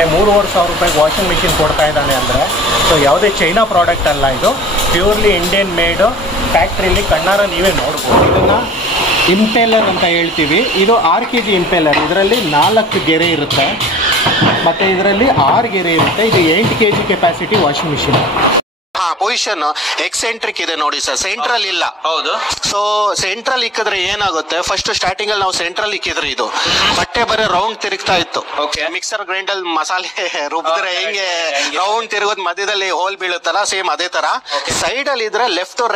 ನಿಮಗೆ 3,500 ರೂಪಾಯಿಗೆ washing machine ಕೊಡ್ತಾ ಇದ್ದಾನೆ ಅಂದರೆ ಸೊ ಯಾವುದೇ ಚೈನಾ ಪ್ರಾಡಕ್ಟ್ ಅಲ್ಲ, ಇದು ಪ್ಯೂರ್ಲಿ ಇಂಡಿಯನ್ ಮೇಡು. ಫ್ಯಾಕ್ಟ್ರಿಲಿ ಕಣ್ಣಾರ ನೀವೇ ನೋಡ್ಬೋದು. ಇದನ್ನು ಇಂಪೆಲ್ಲರ್ ಅಂತ ಹೇಳ್ತೀವಿ. ಇದು 6 kg ಇಂಪೆಲ್ಲರ್. ಇದರಲ್ಲಿ 4 ಗೆರೆ ಇರುತ್ತೆ ಮತ್ತು ಇದರಲ್ಲಿ 6 ಗೆರೆ ಇರುತ್ತೆ. ಇದು 8 kg capacity washing machine. Position eccentric ಇದೆ ನೋಡಿ ಸರ್, ಸೆಂಟ್ರಲ್ ಇಲ್ಲ. ಹೌದು. ಸೊ ಸೆಂಟ್ರಲ್ ಇಕ್ಕಿದ್ರೆ ಏನಾಗುತ್ತೆ, ಫಸ್ಟ್ ಸ್ಟಾರ್ಟಿಂಗ್ ಅಲ್ಲಿ ನಾವು ಸೆಂಟ್ರಲ್ ಇಕ್ಕಿದ್ರೆ ಇದು ಬಟ್ಟೆ ಬರೀ ರೌಂಡ್ ತಿರುಗ್ತಾ ಇತ್ತು. ಮಿಕ್ಸರ್ ಗ್ರೈಂಡರ್ ಮಸಾಲೆ ರುಬ್ಬಿದ್ರೆ ಹೆಂಗೆ ರೌಂಡ್ ತಿರುಗೋದ್ ಮಧ್ಯದಲ್ಲಿ ಹೋಲ್ ಬೀಳುತ್ತಲ್ಲ, ಸೇಮ್ ಅದೇ ತರ ಸೈಡ್ ಅಲ್ಲಿ ಇದ್ರೆ ಲೆಫ್ಟ್ ಟು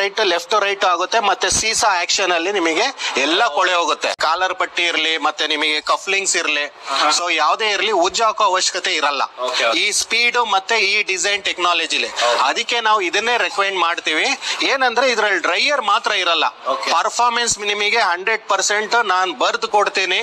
ರೈಟ್ ಆಗುತ್ತೆ. ಮತ್ತೆ ಸೀಸಾ ಆಕ್ಷನ್ ಅಲ್ಲಿ ನಿಮಗೆ ಎಲ್ಲ ಕೊಳೆ ಹೋಗುತ್ತೆ. ಕಾಲರ್ ಪಟ್ಟಿ ಇರ್ಲಿ ಮತ್ತೆ ನಿಮಗೆ ಕಫ್ಲಿಂಗ್ಸ್ ಇರ್ಲಿ, ಸೊ ಯಾವ್ದೇ ಇರ್ಲಿ ಉಜ್ಜ ಹಾಕೋ ಅವಶ್ಯಕತೆ ಇರಲ್ಲ ಈ ಸ್ಪೀಡ್ ಮತ್ತೆ ಈ ಡಿಸೈನ್ ಟೆಕ್ನಾಲಜಿಲಿ. ಅದಕ್ಕೆ ನಾವು ಇದನ್ನೇ ರೆಕಮೆಂಡ್ ಮಾಡ್ತೀವಿ. ಏನಂದ್ರೆ ಇದ್ರಲ್ಲಿ ಡ್ರೈಯರ್ ಮಾತ್ರ ಇರಲ್ಲ, ಪರ್ಫಾರ್ಮೆನ್ಸ್ ನಿಮಗೆ 100% ನಾನು ಬರ್ದು ಕೊಡ್ತೀನಿ.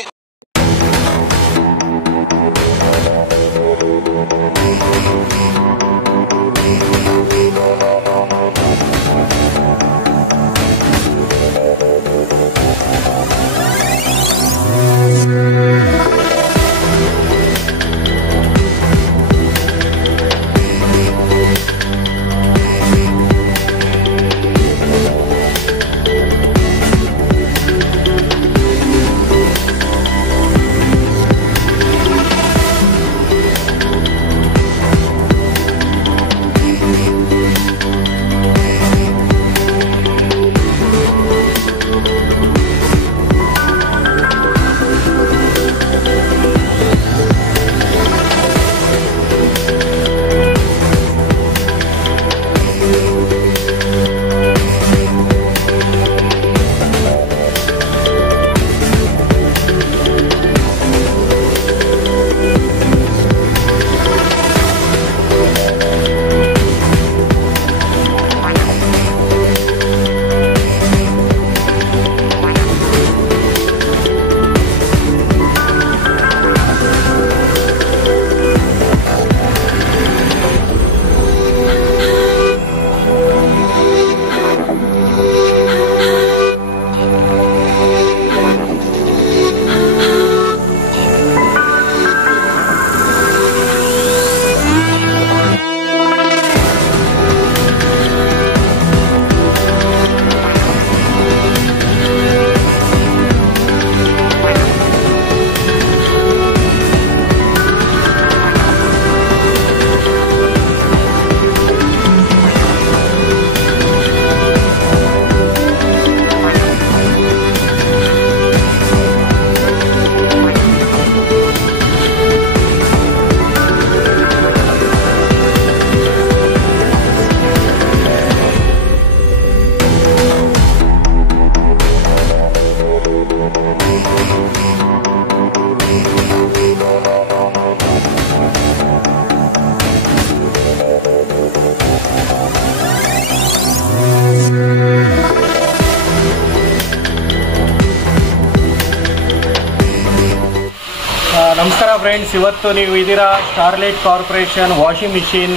ನಮಸ್ಕಾರ ಫ್ರೆಂಡ್ಸ್, ಇವತ್ತು ನೀವು ಇದ್ದೀರಾ starlet corporation washing machine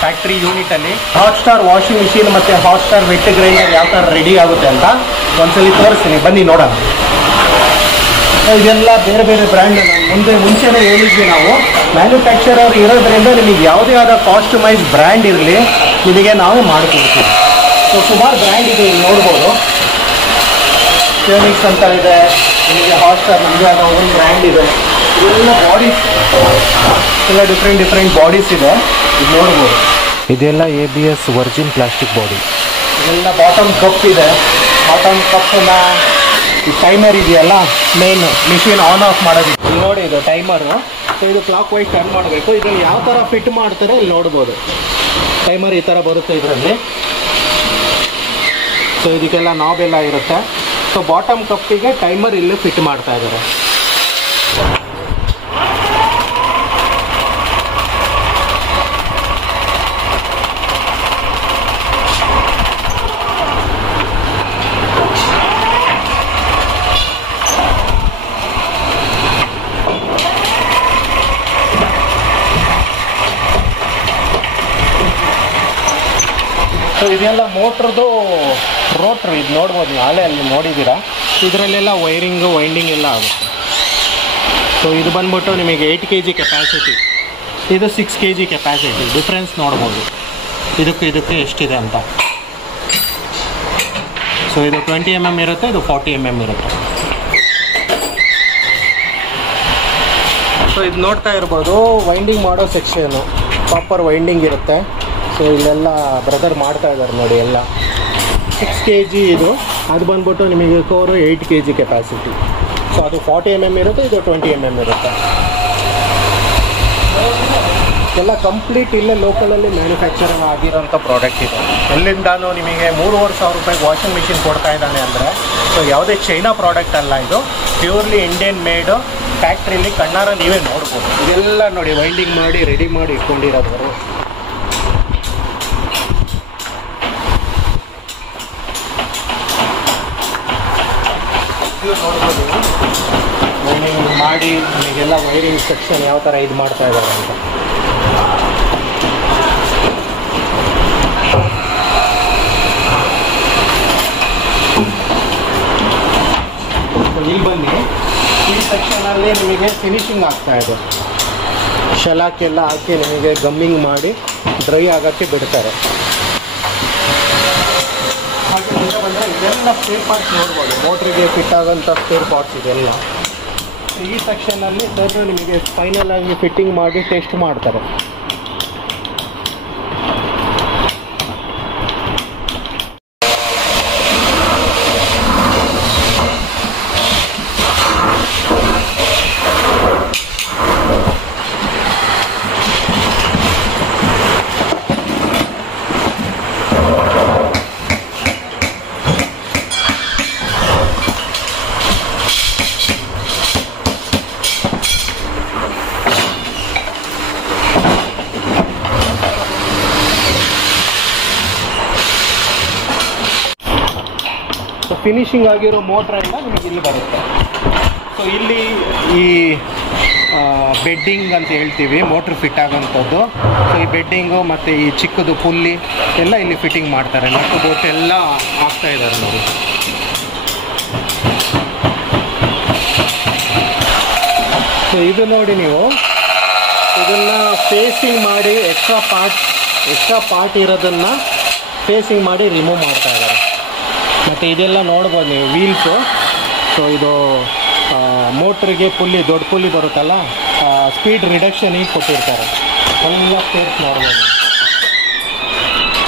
factory ಯೂನಿಟಲ್ಲಿ. ಹಾಟ್ಸ್ಟಾರ್ ವಾಷಿಂಗ್ ಮಿಷಿನ್ ಮತ್ತು ಹಾಟ್ಸ್ಟಾರ್ ವೆಟ್ ಗ್ರೈಂಡರ್ ಯಾವ ಥರ ರೆಡಿ ಆಗುತ್ತೆ ಅಂತ ಒಂದ್ಸಲಿ ತೋರಿಸ್ತೀನಿ, ಬನ್ನಿ ನೋಡೋಣ. ಇದೆಲ್ಲ ಬೇರೆ ಬೇರೆ ಬ್ರ್ಯಾಂಡ್ ಮುಂಚೆನೇ ಹೇಳಿದ್ವಿ ನಾವು. ಮ್ಯಾನುಫ್ಯಾಕ್ಚರರ್ ಇರೋದ್ರಿಂದ ನಿಮಗೆ ಯಾವುದೇ ಆದ ಕಾಸ್ಟಮೈಸ್ ಬ್ರ್ಯಾಂಡ್ ಇರಲಿ ನಿಮಗೆ ನಾವೇ ಮಾಡಿಕೊಡ್ತೀವಿ. ಸೊ ಸುಮಾರು ಬ್ರ್ಯಾಂಡ್ ಇದೆ, ಇಲ್ಲಿ ನೋಡ್ಬೋದು. ಕ್ಲೀನ್ಲಿನೆಸ್ ಅಂತ ಇದೆ, ನಿಮಗೆ ಹಾಟ್ಸ್ಟಾರ್ ನಮಗೆ ಆದ ಒಂದು ಬ್ರ್ಯಾಂಡ್ ಇದೆ. ಇದೆಲ್ಲ ಬಾಡೀಸ್ ಎಲ್ಲ ಡಿಫ್ರೆಂಟ್ ಬಾಡೀಸ್ ಇದೆ, ಇದು ನೋಡ್ಬೋದು. ಇದೆಲ್ಲ ABS ವರ್ಜಿನ್ ಪ್ಲಾಸ್ಟಿಕ್ ಬಾಡಿ. ಇದೆಲ್ಲ ಬಾಟಮ್ ಕಪ್ ಇದೆ. ಬಾಟಮ್ ಕಪ್ಪನ್ನ ಈ ಟೈಮರ್ ಇದೆಯಲ್ಲ, ಮೇನ್ ಮಿಷಿನ್ ಆನ್ ಆಫ್ ಮಾಡೋದು. ಇಲ್ಲಿ ನೋಡಿ, ಇದು ಟೈಮರು. ಸೊ ಇದು ಕ್ಲಾಕ್ ವೈಸ್ ಟರ್ನ್ ಮಾಡಬೇಕು. ಇದನ್ನು ಯಾವ ಥರ ಫಿಟ್ ಮಾಡ್ತಾರೆ ಇಲ್ಲಿ ನೋಡ್ಬೋದು. ಟೈಮರ್ ಈ ಥರ ಬರುತ್ತೆ ಇದರಲ್ಲಿ. ಸೊ ಇದಕ್ಕೆಲ್ಲ ನಾಬೆಲ್ಲ ಇರುತ್ತೆ. ಸೊ ಬಾಟಮ್ ಕಪ್ಪಿಗೆ ಟೈಮರ್ ಇಲ್ಲಿ ಫಿಟ್ ಮಾಡ್ತಾ ಇದ್ದಾರೆ. ಸೊ ಇದೆಲ್ಲ ಮೋಟ್ರದ್ದು ರೋಟ್ರ್, ಇದು ನೋಡ್ಬೋದು, ನೀವು ಹಾಳೆ ಅಲ್ಲಿ ನೋಡಿದ್ದೀರಾ. ಇದರಲ್ಲೆಲ್ಲ ವೈರಿಂಗು ವೈಂಡಿಂಗ್ ಎಲ್ಲ ಆಗುತ್ತೆ. ಸೊ ಇದು ಬಂದ್ಬಿಟ್ಟು ನಿಮಗೆ 8 kg ಕೆಪಾಸಿಟಿ. ಇದು 6 kg ಕೆಪಾಸಿಟಿ. ಡಿಫ್ರೆನ್ಸ್ ನೋಡ್ಬೋದು ಇದಕ್ಕೆ ಎಷ್ಟಿದೆ ಅಂತ. ಸೊ ಇದು 20 mm ಇರುತ್ತೆ, ಇದು 40 mm ಇರುತ್ತೆ. ಸೊ ಇದು ನೋಡ್ತಾ ಇರ್ಬೋದು ವೈಂಡಿಂಗ್ ಮಾಡೋ ಸೆಕ್ಷನು, ಪ್ರಾಪರ್ ವೈಂಡಿಂಗ್ ಇರುತ್ತೆ. ಸೊ ಇಲ್ಲೆಲ್ಲ ಬ್ರದರ್ ಮಾಡ್ತಾ ಇದ್ದಾರೆ ನೋಡಿ ಎಲ್ಲ. 6 kg ಇದು, ಅದು ಬಂದ್ಬಿಟ್ಟು ನಿಮಗೆ ಕೋರು 8 kg ಕೆಪಾಸಿಟಿ. ಸೊ ಅದು 40 mm ಇರುತ್ತೆ, ಇದು 20 mm ಇರುತ್ತೆ. ಎಲ್ಲ ಕಂಪ್ಲೀಟ್ ಇಲ್ಲೇ ಲೋಕಲಲ್ಲಿ ಮ್ಯಾನುಫ್ಯಾಕ್ಚರಿಂಗ್ ಆಗಿರೋಂಥ ಪ್ರಾಡಕ್ಟ್ ಇದೆ. ಎಲ್ಲಿಂದಾನು ನಿಮಗೆ 3,500 ರೂಪಾಯಿಗೆ ವಾಷಿಂಗ್ ಮಿಷಿನ್ ಕೊಡ್ತಾ ಇದ್ದಾನೆ ಅಂದರೆ ಸೊ ಯಾವುದೇ ಚೈನಾ ಪ್ರಾಡಕ್ಟ್ ಅಲ್ಲ, ಇದು ಪ್ಯೂರ್ಲಿ ಇಂಡಿಯನ್ ಮೇಡು. ಫ್ಯಾಕ್ಟ್ರಿಲಿ ಕಣ್ಣಾರ ನೀವೇ ನೋಡ್ಬೋದು. ಇದೆಲ್ಲ ನೋಡಿ ವೈಂಡಿಂಗ್ ಮಾಡಿ ರೆಡಿ ಮಾಡಿ ಇಟ್ಕೊಂಡಿರೋದು. ನೋಡ್ಬೋದು ವೈಂಡಿಂಗ್ ಮಾಡಿ ನಿಮಗೆಲ್ಲ ವೈರಿಂಗ್ ಸೆಕ್ಷನ್ ಯಾವ ಥರ ಇದು ಮಾಡ್ತಾ ಇದ್ದಾರೆ ಅಂತ. ಇಲ್ಲಿ ಬನ್ನಿ, ಈ ಸೆಕ್ಷನಲ್ಲಿ ನಿಮಗೆ ಫಿನಿಶಿಂಗ್ ಆಗ್ತಾ ಇದೆ. ಶಲಾಕೆಲ್ಲ ಹಾಕಿ ನಿಮಗೆ ಗಮ್ಮಿಂಗ್ ಮಾಡಿ ಡ್ರೈ ಆಗೋಕ್ಕೆ ಬಿಡ್ತಾರೆ. ಹಾಗೆ ಮುಂದೆ ಬಂದರೆ ಇದೆಲ್ಲ ಸ್ಪೇರ್ ಪಾರ್ಟ್ಸ್ ನೋಡ್ಬೋದು. ಮೋಟ್ರಿಗೆ ಫಿಟ್ ಆಗೋಂಥ ಸ್ಪೇರ್ ಪಾರ್ಟ್ಸ್ ಇದೆಲ್ಲ ಈ ಸೆಕ್ಷನಲ್ಲಿ ಸರ್ ನಿಮಗೆ ಫೈನಲ್ ಆಗಿ ಫಿಟ್ಟಿಂಗ್ ಮಾಡಿ ಟೆಸ್ಟ್ ಮಾಡ್ತಾರೆ. ಫಿನಿಶಿಂಗ್ ಆಗಿರೋ ಮೋಟ್ರಿಂದ ನಿಮಗೆ ಇಲ್ಲಿ ಬರುತ್ತೆ. ಸೊ ಇಲ್ಲಿ ಈ ಬೆಡ್ಡಿಂಗ್ ಅಂತ ಹೇಳ್ತೀವಿ, ಮೋಟ್ರ್ ಫಿಟ್ ಆಗೋಂಥದ್ದು. ಸೊ ಈ ಬೆಡ್ಡಿಂಗು ಮತ್ತು ಈ ಚಿಕ್ಕದು ಪುಲ್ಲಿ ಎಲ್ಲ ಇಲ್ಲಿ ಫಿಟ್ಟಿಂಗ್ ಮಾಡ್ತಾರೆ. ನಟ್ಟು ಬೋಟ್ ಎಲ್ಲ ಆಗ್ತಾ ಇದ್ದಾರೆ ನೋಡಿ. ಸೊ ಇದು ನೋಡಿ, ನೀವು ಇದನ್ನು ಫೇಸಿಂಗ್ ಮಾಡಿ ಎಕ್ಸ್ಟ್ರಾ ಪಾರ್ಟ್ ಇರೋದನ್ನು ಫೇಸಿಂಗ್ ಮಾಡಿ ರಿಮೂವ್ ಮಾಡ್ತಾ ಇದ್ದಾರೆ. ಮತ್ತು ಇದೆಲ್ಲ ನೋಡ್ಬೋದು ನೀವು ವೀಲ್ಸು. ಸೊ ಇದು ಮೋಟ್ರಿಗೆ ದೊಡ್ಡ ಪುಲ್ಲಿ ಬರುತ್ತಲ್ಲ, ಸ್ಪೀಡ್ ರಿಡಕ್ಷನಿಗೆ ಕೊಟ್ಟಿರ್ತಾರೆ. ಎಲ್ಲ ಸ್ಪೇರ್ಸ್ ನೋಡ್ಬೋದು.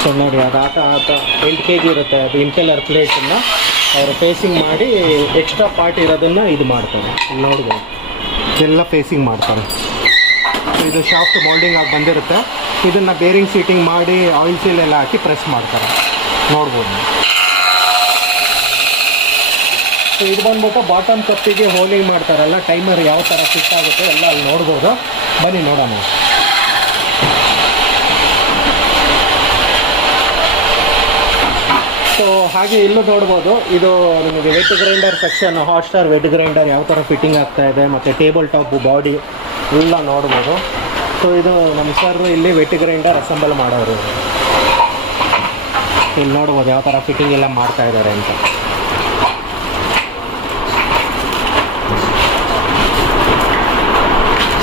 ಸೊ ನೋಡಿ ಅದು ಆಟ 8 kg ಇರುತ್ತೆ. ಅದು ಇಂಪೆಲ್ಲರ್ ಪ್ಲೇಟನ್ನು ಅವರು ಫೇಸಿಂಗ್ ಮಾಡಿ ಎಕ್ಸ್ಟ್ರಾ ಪಾರ್ಟ್ ಇರೋದನ್ನು ಇದು ಮಾಡ್ತಾರೆ. ಇಲ್ಲಿ ನೋಡ್ಬೋದು ಇದೆಲ್ಲ ಫೇಸಿಂಗ್ ಮಾಡ್ತಾರೆ. ಇದು ಶಾಫ್ಟ್ ಮೌಲ್ಡಿಂಗ್ ಆಗಿ ಬಂದಿರುತ್ತೆ. ಇದನ್ನು ಬೇರಿಂಗ್ ಸೀಟಿಂಗ್ ಮಾಡಿ ಆಯಿಲ್ ಸೀಲ್ ಎಲ್ಲ ಹಾಕಿ ಪ್ರೆಸ್ ಮಾಡ್ತಾರೆ, ನೋಡ್ಬೋದು. ಸೊ ಇದು ಬಂದ್ಬಿಟ್ಟು ಬಾಟಮ್ ಕಪ್ಪಿಗೆ ಹೋಲಿಂಗ್ ಮಾಡ್ತಾರಲ್ಲ, ಟೈಮರ್ ಯಾವ ಥರ ಫಿಟ್ ಆಗುತ್ತೆ ಎಲ್ಲ ಅಲ್ಲಿ ನೋಡ್ಬೋದು. ಬನ್ನಿ ನೋಡೋಣ. ಸೊ ಹಾಗೆ ಇಲ್ಲೂ ನೋಡ್ಬೋದು, ಇದು ನಿಮಗೆ vet grinder section, Hotstar wet grinder ಯಾವ ಥರ ಫಿಟ್ಟಿಂಗ್ ಆಗ್ತಾ ಇದೆ, ಮತ್ತು ಟೇಬಲ್ ಟಾಪ್ ಬಾಡಿ ಎಲ್ಲ ನೋಡ್ಬೋದು. ಸೊ ಇದು ನಮ್ಮ ಸರ್ ಇಲ್ಲಿ ವೆಟ್ ಗ್ರೈಂಡರ್ ಅಸೆಂಬಲ್ ಮಾಡೋರು. ಇಲ್ಲಿ ನೋಡ್ಬೋದು ಯಾವ ಥರ ಫಿಟ್ಟಿಂಗ್ ಎಲ್ಲ ಮಾಡ್ತಾ ಇದ್ದಾರೆ ಅಂತ.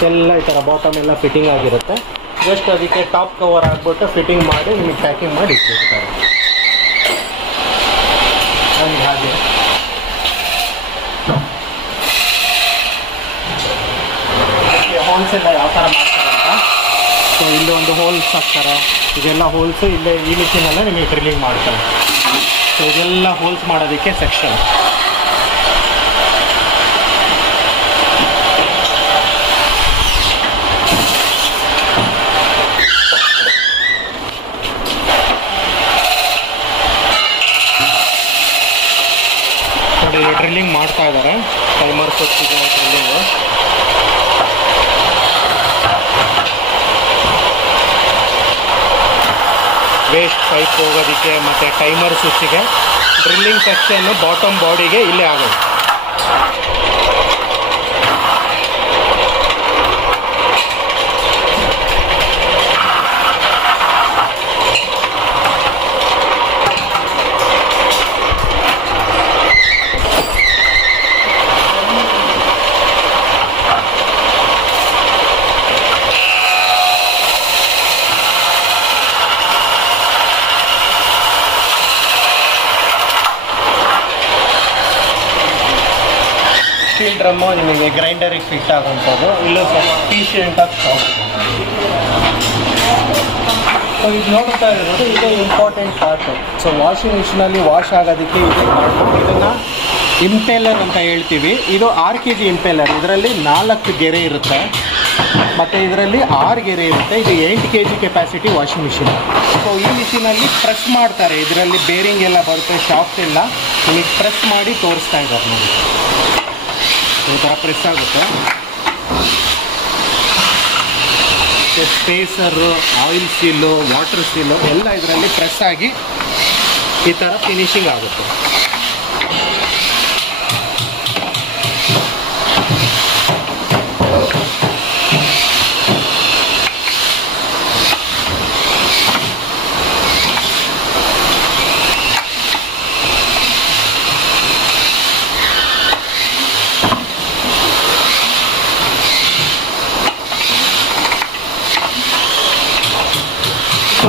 ಎಲ್ಲ ಈ ಥರ ಬಾಟಮ್ ಎಲ್ಲ ಫಿಟ್ಟಿಂಗ್ ಆಗಿರುತ್ತೆ. ಜಸ್ಟ್ ಅದಕ್ಕೆ ಟಾಪ್ ಕವರ್ ಆಗಿಬಿಟ್ಟು ಫಿಟ್ಟಿಂಗ್ ಮಾಡಿ ನಿಮಗೆ ಪ್ಯಾಕಿಂಗ್ ಮಾಡಿ ಇಟ್ಬಿಡ್ತಾರೆ. ಹಾಗೆ ಹೋಲ್ಸ್ ಎಲ್ಲ ಯಾವ ಥರ ಮಾಡ್ತಾರೆ ಅಂತ. ಸೊ ಇಲ್ಲಿ ಒಂದು ಹೋಲ್ಸ್ ಹಾಕ್ತಾರೆ. ಇದೆಲ್ಲ ಹೋಲ್ಸು ಇಲ್ಲೇ ಈ ಮಿಷಿನಲ್ಲೇ ನಿಮಗೆ ಡ್ರಿಲ್ಲಿಂಗ್ ಮಾಡ್ತಾರೆ. ಸೊ ಇದೆಲ್ಲ ಹೋಲ್ಸ್ ಮಾಡೋದಕ್ಕೆ ಸೆಕ್ಷನ್. ಡ್ರಿಲ್ಲಿಂಗ್ ಮಾಡ್ತಾ ಇದ್ದಾರೆ. ಟೈಮರ್ ಕೊಟ್ಟಿದೆ ಡ್ರಿಲ್ಲಿಂಗು. ವೇಸ್ಟ್ ಪೈಪ್ ಹೋಗೋದಕ್ಕೆ ಮತ್ತು ಟೈಮರ್ ಸ್ವಿಚ್ಗೆ ಡ್ರಿಲ್ಲಿಂಗ್ ಸೆಕ್ಷನ್ನು ಬಾಟಮ್ ಬಾಡಿಗೆ ಇಲ್ಲೇ ಆಗೋದು. ಡ್ರಮ್ಮು ನಿಮಗೆ ಗ್ರೈಂಡರಿಗೆ ಫಿಟ್ ಆಗುವಂಥದ್ದು, ಇಲ್ಲೂ ಎಫಿಷಿಯೆಂಟಾಗಿ ಸ್ಟಾಕ್. ಸೊ ಇದು ನೋಡ್ತಾ ಇರೋದು ಇದೇ ಇಂಪಾರ್ಟೆಂಟ್ ಪಾರ್ಟು. ಸೊ ವಾಷಿಂಗ್ ಮಿಷಿನಲ್ಲಿ ವಾಶ್ ಆಗೋದಕ್ಕೆ ಇದೇ ಪಾರ್ಟು. ಇದನ್ನು ಇಂಪೆಲ್ಲರ್ ಅಂತ ಹೇಳ್ತೀವಿ. ಇದು 6 kg ಇಂಪೆಲ್ಲರ್. ಇದರಲ್ಲಿ 4 ಗೆರೆ ಇರುತ್ತೆ ಮತ್ತು ಇದರಲ್ಲಿ 6 ಗೆರೆ ಇರುತ್ತೆ. ಇದು 8 kg capacity washing machine. So ಈ ಮಿಷಿನಲ್ಲಿ ಪ್ರೆಸ್ ಮಾಡ್ತಾರೆ. ಇದರಲ್ಲಿ ಬೇರಿಂಗ್ ಎಲ್ಲ ಬರುತ್ತೆ, ಶಾಫ್ಟ್ ಎಲ್ಲ ನಿಮಗೆ ಪ್ರೆಸ್ ಮಾಡಿ ತೋರಿಸ್ತಾ ಇದ್ದಾರೆ ನೋಡಿ. ಈ ಥರ ಪ್ರೆಸ್ ಆಗುತ್ತೆ. ಸ್ಪೇಸರು, ಆಯಿಲ್ ಸೀಲು, ವಾಟರ್ ಸೀಲು ಎಲ್ಲ ಇದರಲ್ಲಿ ಪ್ರೆಸ್ ಆಗಿ ಈ ಥರ ಫಿನಿಶಿಂಗ್ ಆಗುತ್ತೆ.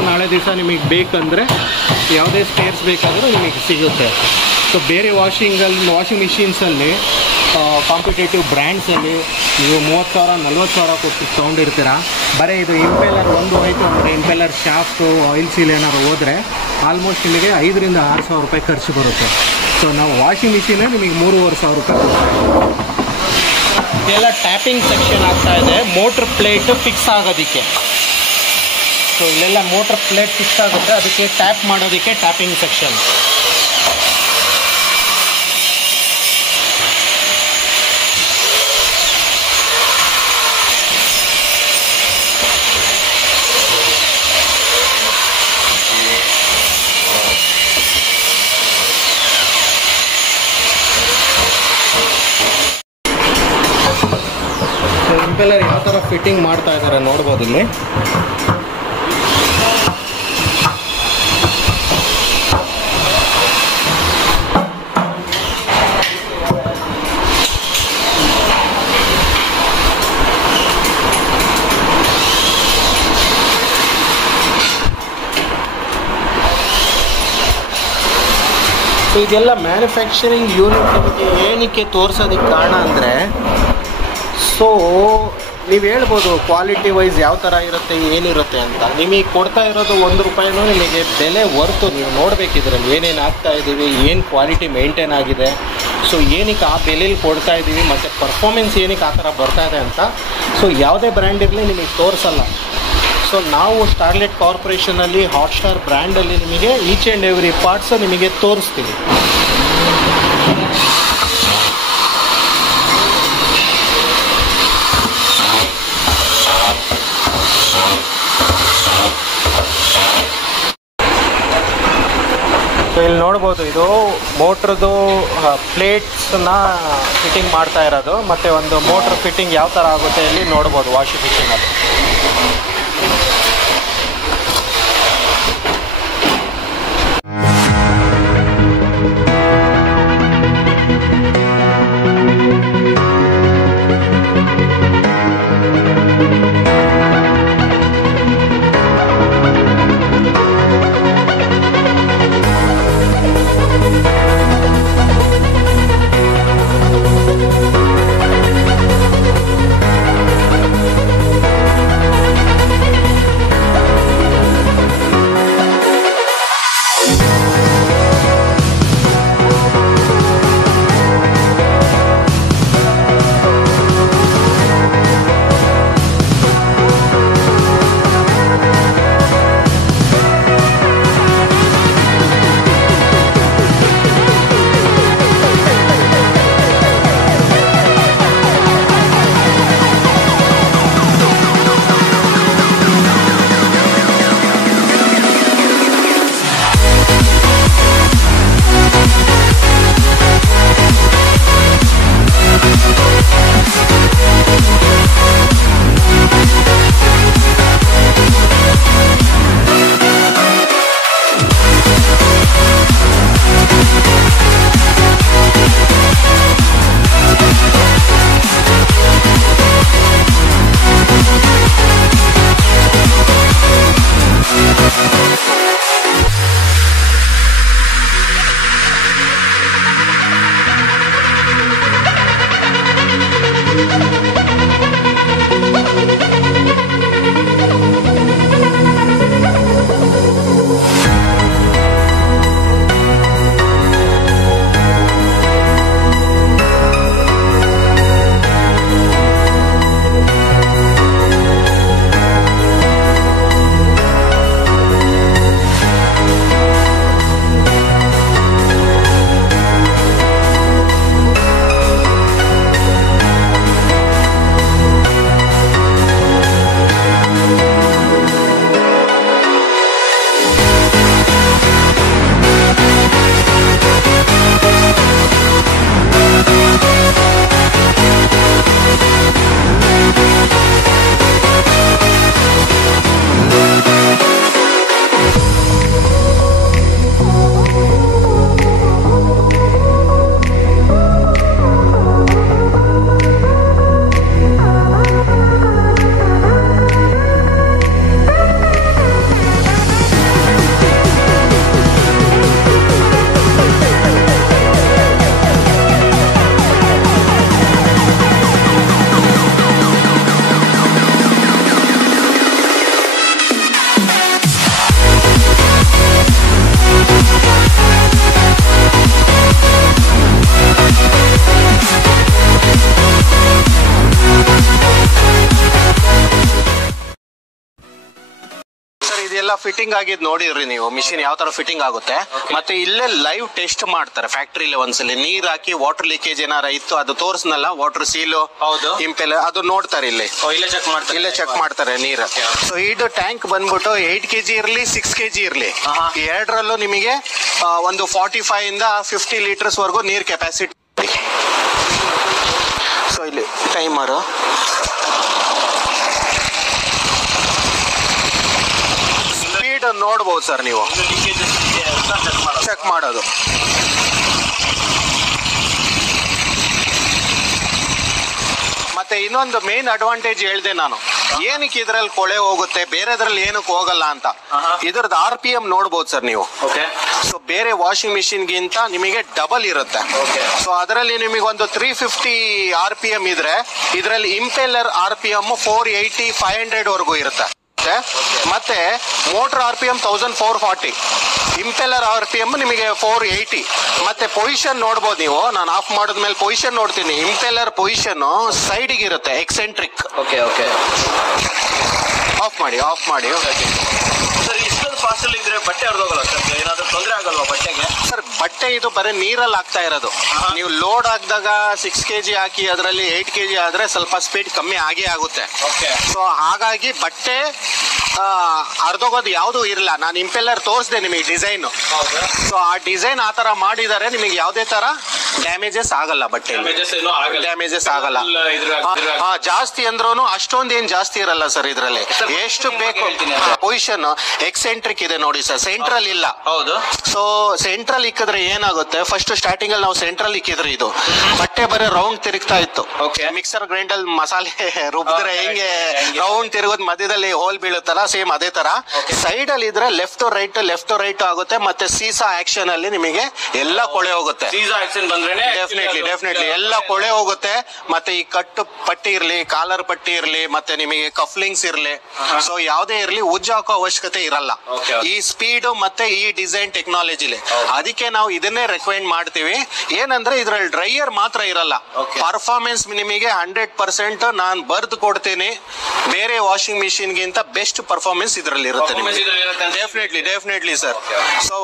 ನಾಳೆ ದಿವಸ ನಿಮಗೆ ಬೇಕಂದರೆ ಯಾವುದೇ ಸ್ಪೇರ್ಸ್ ಬೇಕಾದರೂ ನಿಮಗೆ ಸಿಗುತ್ತೆ. ಸೊ ಬೇರೆ ವಾಷಿಂಗ್ ಮಿಷಿನ್ಸಲ್ಲಿ ಕಾಂಪಿಟೇಟಿವ್ ಬ್ರ್ಯಾಂಡ್ಸಲ್ಲಿ ನೀವು 30,000 40,000 ಕೊಟ್ಟು ತೊಗೊಂಡಿರ್ತೀರ. ಬರೀ ಇದು ಇಂಪೆಲ್ಲರ್ ಒಂದು ಹೋಯ್ತು ಅಂದರೆ, ಇಂಪೆಲ್ಲರ್ ಶಾಫ್ಟು, ಆಯಿಲ್ ಸೀಲ್ ಏನಾದ್ರು ಹೋದರೆ ಆಲ್ಮೋಸ್ಟ್ ನಿಮಗೆ 5,000 to 6,000 ರೂಪಾಯಿ ಖರ್ಚು ಬರುತ್ತೆ. ಸೊ ನಾವು ವಾಷಿಂಗ್ ಮಿಷಿನೇ ನಿಮಗೆ 3,500 ರೂಪಾಯಿ ಕೊಡ್ತೀವಿ. ಇದೆಲ್ಲ ಟ್ಯಾಪಿಂಗ್ ಸೆಕ್ಷನ್ ಆಗ್ತಾ ಇದೆ, ಮೋಟ್ರ್ ಪ್ಲೇಟ್ ಫಿಕ್ಸ್ ಆಗೋದಕ್ಕೆ. ಸೊ ಇಲ್ಲೆಲ್ಲ ಮೋಟ್ರ್ ಪ್ಲೇಟ್ ಫಿಕ್ಸ್ ಆಗುತ್ತೆ, ಅದಕ್ಕೆ ಟ್ಯಾಪ್ ಮಾಡೋದಕ್ಕೆ ಟ್ಯಾಪಿಂಗ್ ಸೆಕ್ಷನ್. ಇಂಪೆಲ್ಲರ್ ಯಾವ ಥರ ಫಿಟ್ಟಿಂಗ್ ಮಾಡ್ತಾ ಇದ್ದಾರೆ ನೋಡ್ಬೋದು ಇಲ್ಲಿ. ಸೊ ಇದೆಲ್ಲ ಮ್ಯಾನುಫ್ಯಾಕ್ಚರಿಂಗ್ ಯೂನಿಟ್ ನಿಮಗೆ ಏನಕ್ಕೆ ತೋರಿಸೋದಕ್ಕೆ ಕಾರಣ ಅಂದರೆ, ಸೊ ನೀವು ಹೇಳ್ಬೋದು ಕ್ವಾಲಿಟಿ ವೈಸ್ ಯಾವ ಥರ ಇರುತ್ತೆ ಏನಿರುತ್ತೆ ಅಂತ. ನಿಮಗೆ ಕೊಡ್ತಾ ಇರೋದು 1 ರೂಪಾಯಿನೂ ನಿಮಗೆ ಬೆಲೆ ಹೊರ್ತು ನೀವು ನೋಡಬೇಕು ಇದರಲ್ಲಿ ಏನೇನು ಆಗ್ತಾ ಇದ್ದೀವಿ, ಏನು ಕ್ವಾಲಿಟಿ ಮೇಂಟೈನ್ ಆಗಿದೆ, ಸೊ ಏನಕ್ಕೆ ಆ ಬೆಲೆಯಲ್ಲಿ ಕೊಡ್ತಾ ಇದ್ದೀವಿ ಮತ್ತು ಪರ್ಫಾರ್ಮೆನ್ಸ್ ಏನಕ್ಕೆ ಆ ಥರ ಬರ್ತಾ ಇದೆ ಅಂತ. ಸೊ ಯಾವುದೇ ಬ್ರ್ಯಾಂಡ್ ಇರಲಿ ನಿಮಗೆ ತೋರಿಸಲ್ಲ. ಸೊ ನಾವು ಸ್ಟಾರ್ಲೆಟ್ ಕಾರ್ಪೊರೇಷನಲ್ಲಿ ಹಾಟ್ಸ್ಟಾರ್ ಬ್ರ್ಯಾಂಡಲ್ಲಿ ನಿಮಗೆ ಈಚ್ ಆ್ಯಂಡ್ ಎವ್ರಿ ಪಾರ್ಟ್ಸು ನಿಮಗೆ ತೋರಿಸ್ತೀವಿ. ಸೊ ಇಲ್ಲಿ ನೋಡ್ಬೋದು, ಇದು ಮೋಟ್ರದ್ದು ಪ್ಲೇಟ್ಸನ್ನ ಫಿಟ್ಟಿಂಗ್ ಮಾಡ್ತಾ ಇರೋದು, ಮತ್ತು ಒಂದು ಮೋಟ್ರ್ ಫಿಟ್ಟಿಂಗ್ ಯಾವ ಥರ ಆಗುತ್ತೆ ಇಲ್ಲಿ ನೋಡ್ಬೋದು ವಾಷಿಂಗ್ ಮಿಷಿನಲ್ಲಿ. ಫಿಟ್ಟಿಂಗ್ ಆಗಿದ್ ನೋಡಿದ್ರಿ ನೀವು ಮಿಷಿನ್ ಯಾವ ತರ ಫಿಟ್ಟಿಂಗ್ ಆಗುತ್ತೆ. ಮತ್ತೆ ಇಲ್ಲೇ ಲೈವ್ ಟೆಸ್ಟ್ ಮಾಡ್ತಾರೆ ಫ್ಯಾಕ್ಟ್ರಿಲಿ ಒಂದ್ಸಲಿ ನೀರ್ ಹಾಕಿ ವಾಟರ್ ಲೀಕೇಜ್ ಏನಾರ ಇತ್ತು ಅದು ತೋರ್ಸ್ನಲ್ಲ ವಾಟರ್ ಸೀಲು ಇಂಪೆಲ್ ಅದು ನೋಡ್ತಾರೆ ಇಲ್ಲಿ ಇಲ್ಲೇ ಚೆಕ್ ಮಾಡ್ತಾರೆ ನೀರು. ಸೊ ಇದು ಟ್ಯಾಂಕ್ ಬಂದ್ಬಿಟ್ಟು 8 kg ಇರ್ಲಿ 6 kg ಇರ್ಲಿ ಎರಡರಲ್ಲೂ ನಿಮಗೆ ಒಂದು 45 ಇಂದ 50 ಲೀಟರ್ಸ್ ವರೆಗೂ ನೀರ್ ಕೆಪಾಸಿಟಿ. ಸೊ ಇಲ್ಲಿ ಟೈಮರು ಸ್ಪೀಡ್ ನೋಡ್ಬೋದು ಸರ್ ನೀವು ಚೆಕ್ ಮಾಡೋದು. ಮತ್ತೆ ಇನ್ನೊಂದು ಮೇನ್ ಅಡ್ವಾಂಟೇಜ್ ಹೇಳಿದೆ ನಾನು, ಏನಕ್ಕೆ ಇದ್ರಲ್ಲಿ ಕೊಳೆ ಹೋಗುತ್ತೆ ಬೇರೆದ್ರಲ್ಲಿ ಏನಕ್ಕೆ ಹೋಗಲ್ಲ ಅಂತ. ಇದ್ರದ್ದು RPM ನೋಡ್ಬೋದು ಸರ್ ನೀವು. ಸೊ ಬೇರೆ ವಾಷಿಂಗ್ ಮಿಷಿನ್ ಗಿಂತ ನಿಮಗೆ ಡಬಲ್ ಇರುತ್ತೆ. ಸೊ ಅದರಲ್ಲಿ ನಿಮಗೆ ಒಂದು 350 RPM ಇದ್ರೆ ಇದರಲ್ಲಿ ಇಂಪೆಲ್ಲರ್ RPM 480 500 ವರೆಗೂ ಇರುತ್ತೆ. ಮತ್ತೆ ಮೋಟರ್ RPM 1440, ಇಂಪೆಲ್ಲರ್ RPM ನಿಮಗೆ 480. ಮತ್ತೆ ಪೊಸಿಷನ್ ನೋಡ್ಬೋದು ನೀವು, ನಾನು ಆಫ್ ಮಾಡಿದ್ಮೇಲೆ ಪೊಸಿಷನ್ ನೋಡ್ತೀನಿ. ಇಂಪೆಲ್ಲರ್ ಪೊಸಿಷನ್ ಸೈಡಿಗೆ ಇರುತ್ತೆ, ಎಕ್ಸೆಂಟ್ರಿಕ್. ಆಫ್ ಮಾಡಿ ಸರ್ ಇಷ್ಟೊಂದು ಫಾಸ್ಟ್ ಅಲ್ಲಿ ಇದ್ರೆ ಬಟ್ಟೆ ಹರಿದೋಗಲ್ಲ ಸರ್? ಏನಾದ್ರೂ ತೊಂದರೆ ಆಗಲ್ವಾ ಬಟ್ಟೆಗೆ? ಸರ್ ಬಟ್ಟೆ ಇದು ಬರೀ ನೀರಲ್ಲಿ ಆಗ್ತಾ ಇರೋದು. ನೀವು ಲೋಡ್ ಹಾಕಿದಾಗ 6 kg ಹಾಕಿ ಅದರಲ್ಲಿ 8 kg ಆದ್ರೆ ಸ್ವಲ್ಪ ಸ್ಪೀಡ್ ಕಮ್ಮಿ ಆಗೇ ಆಗುತ್ತೆ. ಸೊ ಹಾಗಾಗಿ ಬಟ್ಟೆ ಹರಿದೋಗೋದು ಯಾವುದು ಇರಲ್ಲ. ನಾನು ಇಂಪೆಲ್ಲರ್ ತೋರಿಸ್ದೆ ನಿಮಗೆ ಡಿಸೈನ್. ಸೊ ಆ ಡಿಸೈನ್ ಆ ತರ ಮಾಡಿದರೆ ನಿಮಗೆ ಯಾವುದೇ ತರ ಡ್ಯಾಮೇಜಸ್ ಆಗಲ್ಲ, ಬಟ್ಟೆ ಡ್ಯಾಮೇಜಸ್ ಆಗಲ್ಲ. ಜಾಸ್ತಿ ಅಂದ್ರೂ ಅಷ್ಟೊಂದು ಏನ್ ಜಾಸ್ತಿ ಇರಲ್ಲ ಸರ್ ಇದ್ರಲ್ಲಿ. ಎಷ್ಟು ಬೇಕು ಪೊಸಿಷನ್ ಎಕ್ಸೆಂಟ್ರಿಕ್ ಇದೆ ನೋಡಿ ಸರ್, ಸೆಂಟ್ರಲ್ ಇಲ್ಲ. ಹೌದು. ಸೊ ಸೆಂಟ್ರಲ್ ಇಕ್ಕಿದ್ರೆ ಏನಾಗುತ್ತೆ, ಫಸ್ಟ್ ಸ್ಟಾರ್ಟಿಂಗ್ ಅಲ್ಲಿ ನಾವು ಸೆಂಟ್ರಲ್ ಇಕ್ಕಿದ್ರೆ ಇದು ಬಟ್ಟೆ ಬರೀ ರೌಂಡ್ ತಿರುಗ್ತಾ ಇತ್ತು. ಮಿಕ್ಸರ್ ಗ್ರೈಂಡ್ ಅಲ್ಲಿ ಮಸಾಲೆ ರುಬ್ಬಿದ್ರೆ ಹೆಂಗೆ ರೌಂಡ್ ತಿರುಗೋದ್ ಮಧ್ಯದಲ್ಲಿ ಹೋಲ್ ಬೀಳುತ್ತಲ್ಲ, ಸೇಮ್ ಅದೇ ತರ ಸೈಡ್ ಅಲ್ಲಿ ಇದ್ರೆ ಲೆಫ್ಟ್ ಟು ರೈಟ್ ಆಗುತ್ತೆ. ಮತ್ತೆ ಸೀಸಾ ಆಕ್ಷನ್ ಅಲ್ಲಿ ನಿಮಗೆ ಎಲ್ಲ ಕೊಳೆ ಹೋಗುತ್ತೆ. ಡೆಫಿನೆಟ್ಲಿ ಎಲ್ಲ ಕೊಳೆ ಹೋಗುತ್ತೆ. ಮತ್ತೆ ಈ ಕಟ್ಟು ಪಟ್ಟಿ ಇರ್ಲಿ, ಕಾಲರ್ ಪಟ್ಟಿ ಇರ್ಲಿ, ಮತ್ತೆ ನಿಮಗೆ ಕಫ್ಲಿಂಗ್ಸ್ ಇರ್ಲಿ, ಸೊ ಯಾವುದೇ ಇರ್ಲಿ ಉಜ್ಜು ಹಾಕೋ ಅವಶ್ಯಕತೆ ಇರಲ್ಲ ಈ ಸ್ಪೀಡ್ ಮತ್ತೆ ಈ ಡಿಸೈನ್ ಟೆಕ್ನಾಲಜಿಲಿ. ಅದಕ್ಕೆ ನಾವು ಇದನ್ನೇ ರೆಕಮೆಂಡ್ ಮಾಡ್ತೀವಿ. ಏನಂದ್ರೆ ಇದ್ರಲ್ಲಿ ಡ್ರೈಯರ್ ಮಾತ್ರ ಇರಲ್ಲ, ಪರ್ಫಾರ್ಮೆನ್ಸ್ ನಿಮಗೆ 100% ನಾನು ಬರ್ದು ಕೊಡ್ತೀನಿ. ಬೇರೆ ವಾಷಿಂಗ್ ಮಿಷಿನ್ ಗಿಂತ ಬೆಸ್ಟ್ ಪರ್ಫಾರ್ಮೆನ್ಸ್ ಇದರಲ್ಲಿ ಇರುತ್ತೆ. Definitely sir. ಸೊ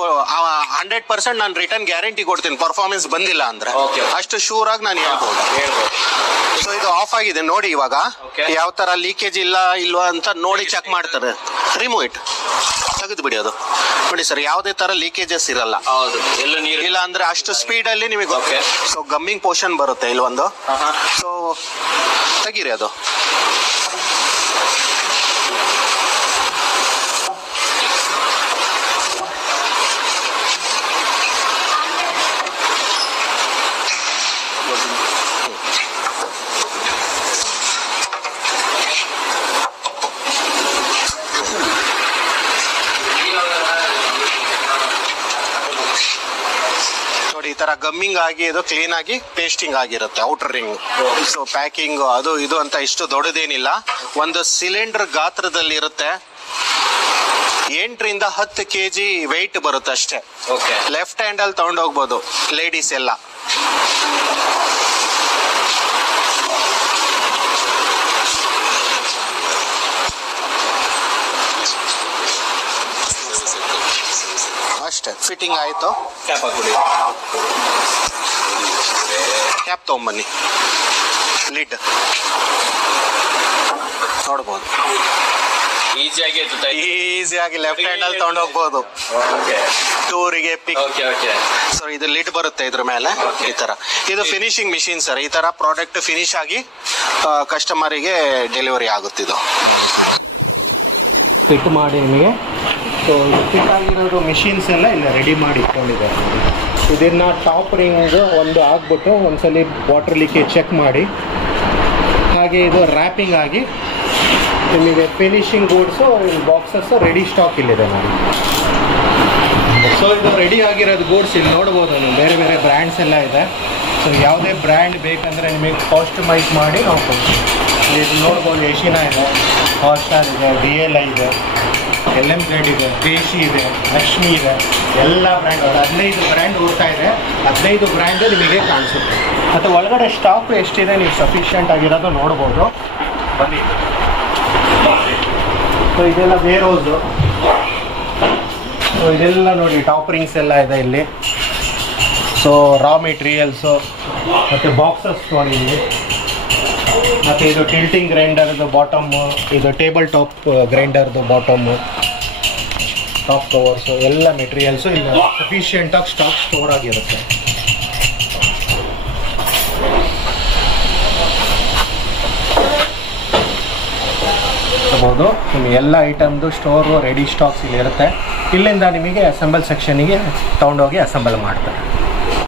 100% ನಾನು ರಿಟರ್ನ್ ಗ್ಯಾರಂಟಿ ಕೊಡ್ತೀನಿ ಪರ್ಫಾರ್ಮೆನ್ಸ್ ಬಂದಿಲ್ಲ ಅಂದ್ರೆ. ಅಷ್ಟು ಶೂರ್ ಆಗಿ ನಾನು ಹೇಳ್ಬೋದು. ಸೊ ಇದು ಆಫ್ ಆಗಿದೆ ನೋಡಿ, ಇವಾಗ ಯಾವ ತರ ಲೀಕೇಜ್ ಇಲ್ವಾ ಅಂತ ನೋಡಿ ಚೆಕ್ ಮಾಡ್ತಾರೆ. ರಿಮೂವ್ ಇಟ್, ತೆಗೆದು ಬಿಡಿ ಅದು ನೋಡಿ ಸರ್, ಯಾವುದೇ ತರ ಲೀಕೇಜಸ್ ಇರಲ್ಲ. ಇಲ್ಲ ಅಂದ್ರೆ ಅಷ್ಟು ಸ್ಪೀಡ್ ಅಲ್ಲಿ ನಿಮಗೆ ಸೊ ಗಮ್ಮಿಂಗ್ ಪೋರ್ಷನ್ ಬರುತ್ತೆ ಇಲ್ಲೊಂದು. ಸೊ ತೆಗೀರಿ ಅದು. ಈ ತರ ಗಮ್ಮಿಂಗ್ ಆಗಿ ಇದು ಕ್ಲೀನ್ ಆಗಿ ಪೇಸ್ಟಿಂಗ್ ಆಗಿರುತ್ತೆ ಔಟರ್ ರಿಂಗ್. ಸೊ ಪ್ಯಾಕಿಂಗ್ ಅದು ಇದು ಅಂತ ಇಷ್ಟು ದೊಡ್ಡದೇನಿಲ್ಲ, ಒಂದು ಸಿಲಿಂಡರ್ ಗಾತ್ರದಲ್ಲಿ ಇರುತ್ತೆ. 8 ರಿಂದ 10 kg ವೆಯ್ಟ್ ಬರುತ್ತೆ ಅಷ್ಟೇ. ಲೆಫ್ಟ್ ಹ್ಯಾಂಡ್ ಅಲ್ಲಿ ತಗೊಂಡೋಗ್ಬೋದು ಲೇಡೀಸ್ ಎಲ್ಲ. ಅಷ್ಟೇ, ಫಿಟ್ಟಿಂಗ್ ಆಯ್ತು. ಕ್ಯಾಪ್ ಹಾಕ್ಬಿಡಿ, ಕ್ಯಾಪ್ ತಗೊಂಬನ್ನಿ, ಲಿಡ್ ನೋಡ್ಬೋದು. ಈಸಿಯಾಗಿ ಲೆಫ್ಟ್ ಹ್ಯಾಂಡ್ ಅಲ್ಲಿ ತಗೊಂಡು ಹೋಗ್ಬೋದು ಟೂರಿಗೆ ಪಿಕ್. ಸೊ ಇದು ಲಿಡ್ ಬರುತ್ತೆ ಇದ್ರ ಮೇಲೆ ಈ ತರ. ಇದು ಫಿನಿಶಿಂಗ್ ಮಿಷಿನ್ ಸರ್. ಈ ತರ ಪ್ರಾಡಕ್ಟ್ ಫಿನಿಶ್ ಆಗಿ ಕಸ್ಟಮರಿಗೆ ಡೆಲಿವರಿ ಆಗುತ್ತಿದ್ದು. ಫಿಟ್ ಮಾಡಿ ನಿಮಗೆ. ಸೊ ಇದು ಫಿಟ್ ಆಗಿರೋದು ಮಿಷಿನ್ಸ್ ಎಲ್ಲ ಇಲ್ಲ ರೆಡಿ ಮಾಡಿ ಇಟ್ಕೊಂಡಿದ್ದಾರೆ. ಇದನ್ನ ಟಾಪ್ ರಿಂಗ್ ಒಂದು ಆಗ್ಬಿಟ್ಟು ಒಂದ್ಸಲಿ ವಾಟರ್ ಲೀಕೇಜ್ ಚೆಕ್ ಮಾಡಿ, ಹಾಗೆ ಇದು ರ್ಯಾಪಿಂಗ್ ಆಗಿ ನಿಮಗೆ finishing goods boxes ready stock ಇಲ್ಲಿದೆ ನೋಡಿ. ಸೊ ಇದು ರೆಡಿ ಆಗಿರೋದು ಗೂಡ್ಸ್ ಇಲ್ಲಿ ನೋಡ್ಬೋದು ನೀವು, ಬೇರೆ ಬೇರೆ ಬ್ರ್ಯಾಂಡ್ಸ್ ಎಲ್ಲ ಇದೆ. ಸೊ ಯಾವುದೇ ಬ್ರ್ಯಾಂಡ್ ಬೇಕಂದರೆ ನಿಮಗೆ ಕಸ್ಟಮೈಸ್ ಮಾಡಿ ನಾವು ಕೊಡ್ತೀವಿ. ಇದು ನೋಡ್ಬೋದು, ಏಷಿಯಾ ಇದೆ, ಹಾಟ್ಸ್ಟಾರ್ ಇದೆ, DLI ಇದೆ, LMZ ಇದೆ, ದೇಶಿ ಇದೆ, ಲಕ್ಷ್ಮಿ ಇದೆ, ಎಲ್ಲ ಬ್ರ್ಯಾಂಡ್ 15 ಬ್ರ್ಯಾಂಡ್ ಓಡ್ತಾ ಇದೆ. 15 ಬ್ರ್ಯಾಂಡ್ ನಿಮಗೆ ಕಾಣಿಸುತ್ತೆ. ಮತ್ತು ಒಳಗಡೆ ಸ್ಟಾಕ್ ಎಷ್ಟಿದೆ ನೀವು ಸಫಿಷಿಯೆಂಟ್ ಆಗಿರೋದು ನೋಡ್ಬೋದು. ಬನ್ನಿ. ಸೊ ಇದೆಲ್ಲ ವೇರ್ ಹೌಸು. ಸೊ ಇದೆಲ್ಲ ನೋಡಿ ಟಾಪ್ ರಿಂಗ್ಸ್ ಎಲ್ಲ ಇದೆ ಇಲ್ಲಿ. ಸೊ ರಾ ಮೆಟೀರಿಯಲ್ಸು ಮತ್ತು ಬಾಕ್ಸಸ್ ನೋಡಿ ಇಲ್ಲಿ. ಮತ್ತು ಇದು ಟಿಲ್ಟಿಂಗ್ ಗ್ರೈಂಡರ್ದು ಬಾಟಮ್ಮು, ಇದು ಟೇಬಲ್ ಟಾಪ್ ಗ್ರೈಂಡರ್ದು ಬಾಟಮ್ಮು, ಟಾಪ್ ಕವರ್ಸು ಎಲ್ಲ ಮೆಟೀರಿಯಲ್ಸು ಇಲ್ಲಿ ಸಫಿಷಿಯೆಂಟಾಗಿ ಸ್ಟಾಕ್ ಸ್ಟೋರ್ ಆಗಿರುತ್ತೆ. ನಿಮಗೆ ಎಲ್ಲ ಐಟಮ್ದು ಸ್ಟೋರು ರೆಡಿ ಸ್ಟಾಕ್ಸ್ ಇಲ್ಲಿ ಇರುತ್ತೆ. ಇಲ್ಲಿಂದ ನಿಮಗೆ ಅಸೆಂಬಲ್ ಸೆಕ್ಷನಿಗೆ ತೊಗೊಂಡೋಗಿ ಅಸೆಂಬಲ್ ಮಾಡ್ತಾರೆ.